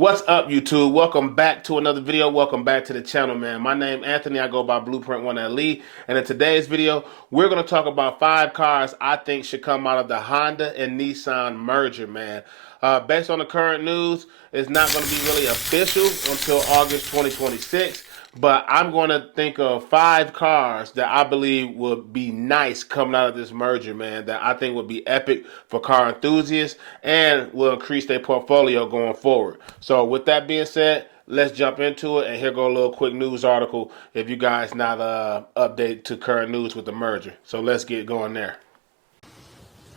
What's up, YouTube? Welcome back to another video. Welcome back to the channel, man. My name is Anthony. I go by Bluprint One Lee. And in today's video, we're going to talk about 5 cars I think should come out of the Honda and Nissan merger, man. Based on the current news, it's not going to be really official until August 2026. But I'm going to think of 5 cars that I believe would be nice coming out of this merger, man, that I think would be epic for car enthusiasts and will increase their portfolio going forward. So with that being said, let's jump into it, and here go a little quick news article if you guys not updated to current news with the merger. So let's get going there.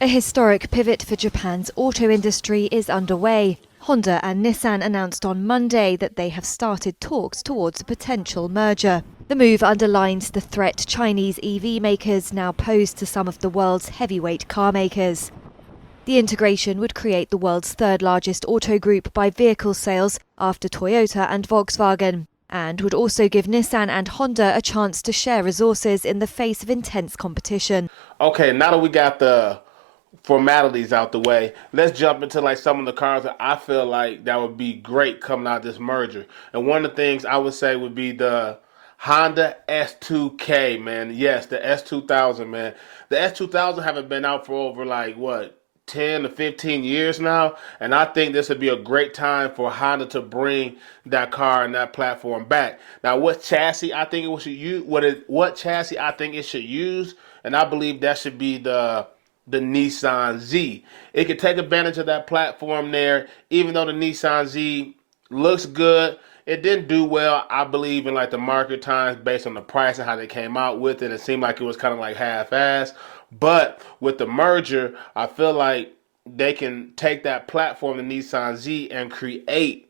A historic pivot for Japan's auto industry is underway. Honda and Nissan announced on Monday that they have started talks towards a potential merger. The move underlines the threat Chinese EV makers now pose to some of the world's heavyweight car makers. The integration would create the world's third largest auto group by vehicle sales after Toyota and Volkswagen, and would also give Nissan and Honda a chance to share resources in the face of intense competition. Okay, now that we got the formalities out the way, let's jump into like some of the cars that I feel like that would be great coming out of this merger. And one of the things I would say would be the Honda S2K, man. Yes, the S2000, man. The S2000 haven't been out for over like what, 10 to 15 years now, and I think this would be a great time for Honda to bring that car and that platform back. Now, what chassis I think it should use, what chassis I think it should use, and I believe that should be the Nissan Z. It could take advantage of that platform there, even though the Nissan Z looks good. It didn't do well, I believe, in like the market times based on the price and how they came out with it. It seemed like it was kind of like half-assed. But with the merger, I feel like they can take that platform, the Nissan Z, and create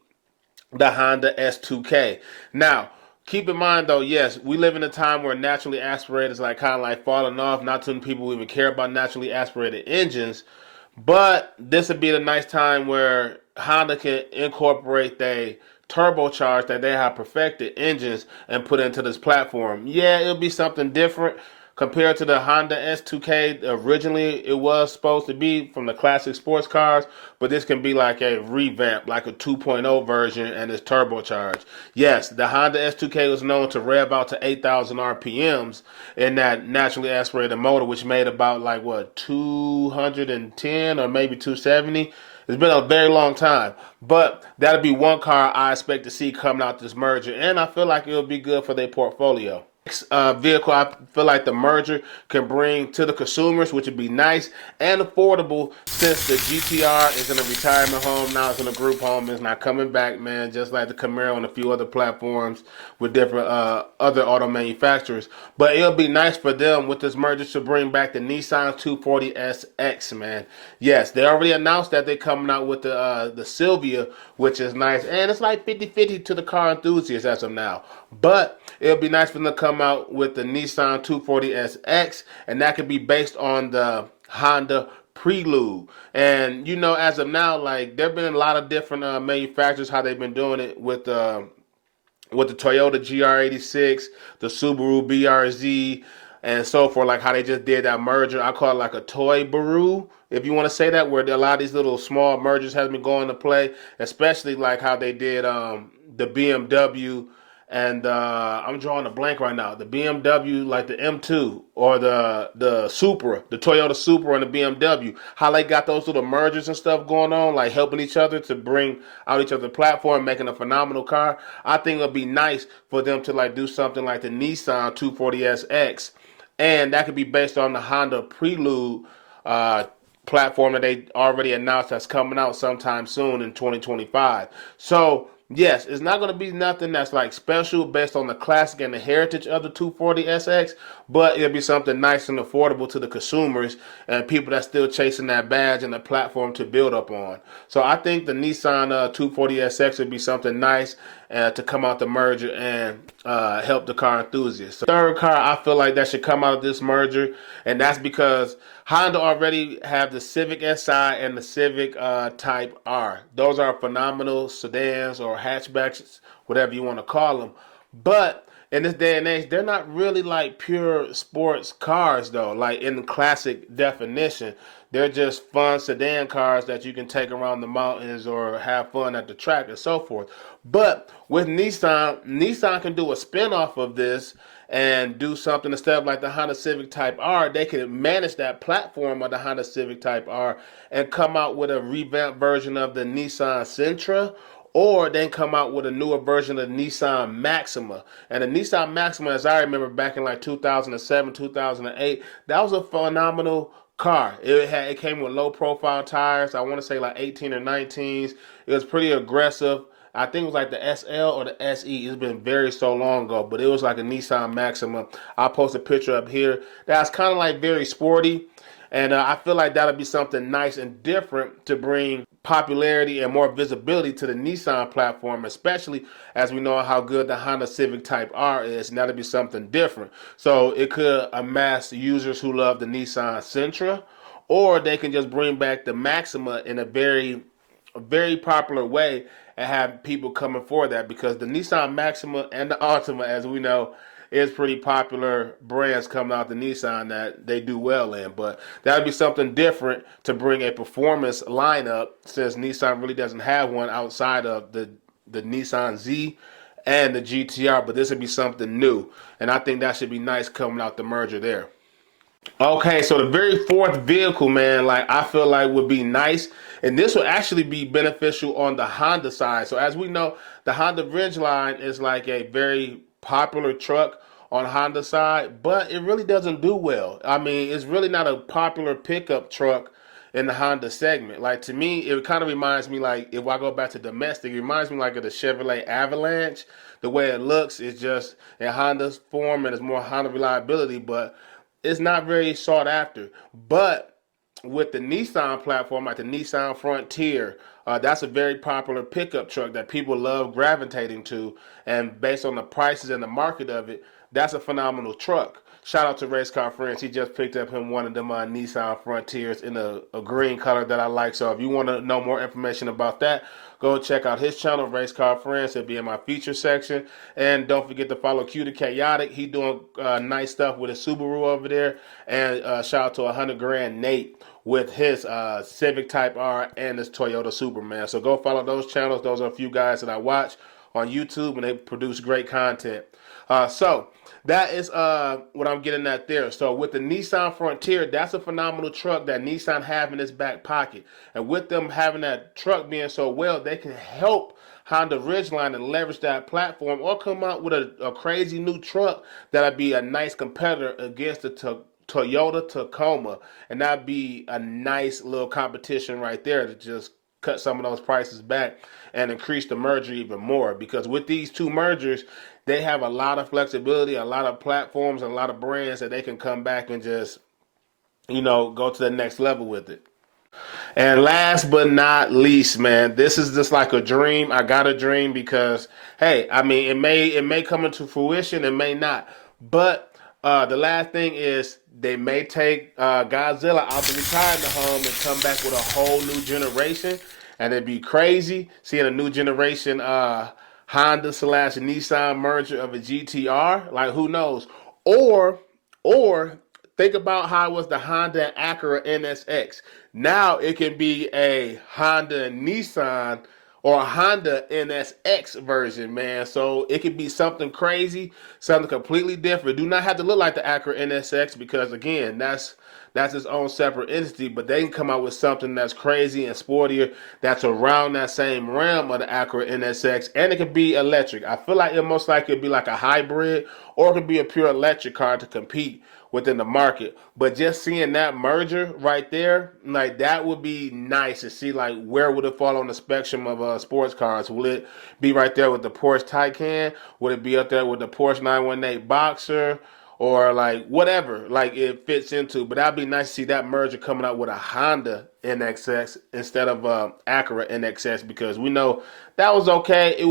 the Honda S2K. Now, keep in mind though, yes, we live in a time where naturally aspirated is like kind of like falling off. Not too many people even care about naturally aspirated engines. But this would be the nice time where Honda can incorporate their turbocharged that they have perfected engines and put into this platform. Yeah, it'll be something different compared to the Honda S2K. Originally it was supposed to be from the classic sports cars, but this can be like a revamp, like a 2.0 version, and it's turbocharged. Yes, the Honda S2K was known to rev out to 8,000 RPMs in that naturally aspirated motor, which made about like what, 210 or maybe 270. It's been a very long time, but that'll be one car I expect to see coming out this merger, and I feel like it'll be good for their portfolio. Vehicle I feel like the merger can bring to the consumers, which would be nice and affordable, since the GTR is in a retirement home now. It's in a group home. It's not coming back, man, just like the Camaro and a few other platforms with different other auto manufacturers. But it'll be nice for them with this merger to bring back the Nissan 240SX, man. Yes, they already announced that they're coming out with the Sylvia, which is nice, and it's like 50-50 to the car enthusiasts as of now. But it'll be nice for them to come out with the Nissan 240SX, and that could be based on the Honda Prelude. And you know, as of now, like there've been a lot of different manufacturers how they've been doing it with the Toyota GR86, the Subaru BRZ, and so forth. Like how they just did that merger. I call it like a toy Baru, if you want to say that, where a lot of these little small mergers has been going to play, especially like how they did the BMW. And I'm drawing a blank right now. The BMW, like the M2 or the Supra, the Toyota Supra and the BMW, how they got those little mergers and stuff going on, like helping each other to bring out each other's platform, making a phenomenal car. I think it'll be nice for them to like do something like the Nissan 240SX, and that could be based on the Honda Prelude platform that they already announced that's coming out sometime soon in 2025. So yes, it's not going to be nothing that's like special based on the classic and the heritage of the 240SX, but it'll be something nice and affordable to the consumers and people that's still chasing that badge and the platform to build up on. So I think the Nissan 240SX would be something nice to come out the merger and help the car enthusiasts. So third car I feel like that should come out of this merger, and that's because Honda already have the Civic Si and the Civic Type R. Those are phenomenal sedans or hatchbacks, whatever you want to call them. But in this day and age, they're not really like pure sports cars though, like in the classic definition. They're just fun sedan cars that you can take around the mountains or have fun at the track and so forth. But with Nissan, Nissan can do a spin-off of this and do something instead of like the Honda Civic Type R. They can manage that platform of the Honda Civic Type R and come out with a revamped version of the Nissan Sentra, or then come out with a newer version of the Nissan Maxima. And the Nissan Maxima, as I remember back in like 2007, 2008, that was a phenomenal car. It came with low profile tires. I want to say like 18 or 19s. It was pretty aggressive. I think it was like the SL or the SE. It's been very so long ago, but it was like a Nissan Maxima. I'll post a picture up here. That's kind of like very sporty. And I feel like that'll be something nice and different to bring popularity and more visibility to the Nissan platform, especially as we know how good the Honda Civic Type R is, and that'll be something different. So it could amass users who love the Nissan Sentra, or they can just bring back the Maxima in a very popular way and have people coming for that, because the Nissan Maxima and the Altima, as we know, is pretty popular brands coming out the Nissan that they do well in. But that would be something different to bring a performance lineup, since Nissan really doesn't have one outside of the Nissan Z and the GTR. But this would be something new, and I think that should be nice coming out the merger there. Okay, so the very fourth vehicle, man, like I feel like would be nice, and this will actually be beneficial on the Honda side. So as we know, the Honda Ridgeline is like a very popular truck on Honda side, but it really doesn't do well. I mean, it's really not a popular pickup truck in the Honda segment. Like, to me, it kind of reminds me, like, if I go back to domestic, it reminds me like of the Chevrolet Avalanche. The way it looks is just in Honda's form, and it's more Honda reliability, but it's not very sought after. But with the Nissan platform, like the Nissan Frontier, that's a very popular pickup truck that people love gravitating to. And based on the prices and the market of it, that's a phenomenal truck. Shout out to Race Car Friends. He just picked up him one of them Nissan Frontiers in a green color that I like. So if you want to know more information about that, go check out his channel, Race Car Friends. It'll be in my feature section. And don't forget to follow Q the Chaotic. He doing nice stuff with his Subaru over there. And shout out to 100 Grand Nate with his Civic Type R and his Toyota Superman. So go follow those channels. Those are a few guys that I watch on YouTube, and they produce great content. So that is what I'm getting at there. So with the Nissan Frontier, that's a phenomenal truck that Nissan have in its back pocket. And with them having that truck being so well, they can help Honda Ridgeline and leverage that platform, or come out with a crazy new truck that'll be a nice competitor against the Toyota Tacoma. And that'd be a nice little competition right there to just cut some of those prices back and increase the merger even more. Because with these two mergers, they have a lot of flexibility, a lot of platforms, and a lot of brands that they can come back and just, go to the next level with it. And last but not least, man, this is just like a dream. I got a dream because, hey, I mean, it may come into fruition, it may not. But the last thing is they may take Godzilla out the retirement home and come back with a whole new generation. And it'd be crazy seeing a new generation Honda/Nissan merger of a GTR. Like, who knows? Or think about how it was the Honda and Acura NSX. Now it can be a Honda and Nissan or a Honda NSX version, man. So it could be something crazy, something completely different. Do not have to look like the Acura NSX, because again, that's its own separate entity, but they can come out with something that's crazy and sportier, that's around that same realm of the Acura NSX, and it could be electric. I feel like it most likely be like a hybrid, or it could be a pure electric car to compete within the market. But just seeing that merger right there, like, that would be nice to see, like, where would it fall on the spectrum of sports cars? Will it be right there with the Porsche Taycan? Would it be up there with the Porsche 918 Boxer? Or like whatever, like, it fits into. But that'd be nice to see that merger coming out with a Honda NXX instead of Acura NXX, because we know that was okay. It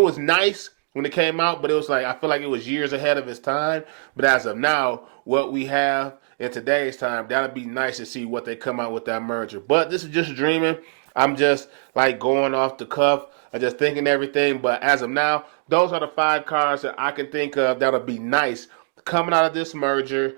was nice when it came out, but it was like, I feel like it was years ahead of its time. But as of now, what we have in today's time, that'd be nice to see what they come out with that merger. But this is just dreaming. I'm just like going off the cuff. I'm just thinking everything. But as of now, those are the 5 cars that I can think of that'll be nice coming out of this merger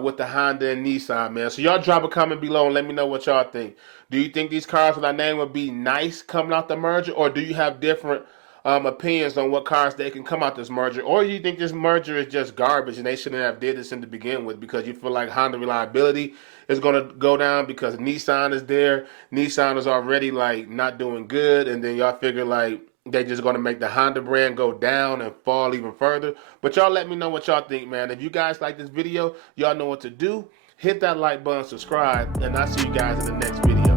with the Honda and Nissan, man. So y'all drop a comment below and let me know what y'all think. Do you think these cars with our name would be nice coming out the merger, or do you have different opinions on what cars they can come out this merger, or you think this merger is just garbage and they shouldn't have did this in to begin with because you feel like Honda reliability is going to go down because Nissan is there. Nissan is already like not doing good, and then y'all figure like they just going to make the Honda brand go down and fall even further. But y'all let me know what y'all think, man. If you guys like this video, y'all know what to do. Hit that like button, subscribe, and I'll see you guys in the next video.